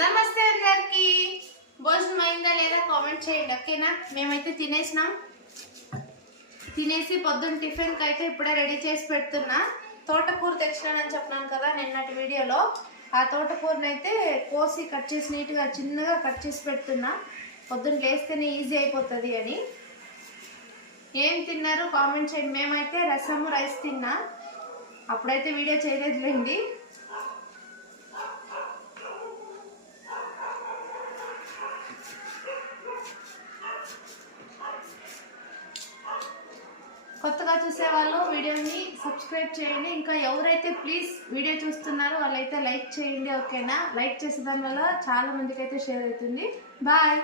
నమస్తే అందరికి, భోజనం అయిందా లేదా కామెంట్ చేయండి ఓకేనా. మేమైతే తినేసినాం. తినేసి పొద్దున్న టిఫిన్కి అయితే ఇప్పుడే రెడీ చేసి పెడుతున్నా. తోటకూర తెచ్చినానని చెప్పినాను కదా నిన్నటి వీడియోలో. ఆ తోటకూరని అయితే కోసి కట్ చేసి నీట్గా చిన్నగా కట్ చేసి పెడుతున్నా. పొద్దున్న లేస్తేనే ఈజీ అయిపోతుంది అని. ఏం తిన్నారు కామెంట్ చేయండి. మేమైతే రసము రైస్ తిన్నా. అప్పుడైతే వీడియో చేయలేదులేండి. కొత్తగా చూసేవాళ్ళు వీడియోని సబ్స్క్రైబ్ చేయండి. ఇంకా ఎవరైతే ప్లీజ్ వీడియో చూస్తున్నారో వాళ్ళైతే లైక్ చేయండి ఓకేనా. లైక్ చేసే దానివల్ల చాలా మందికి అయితే షేర్ అవుతుంది. బాయ్.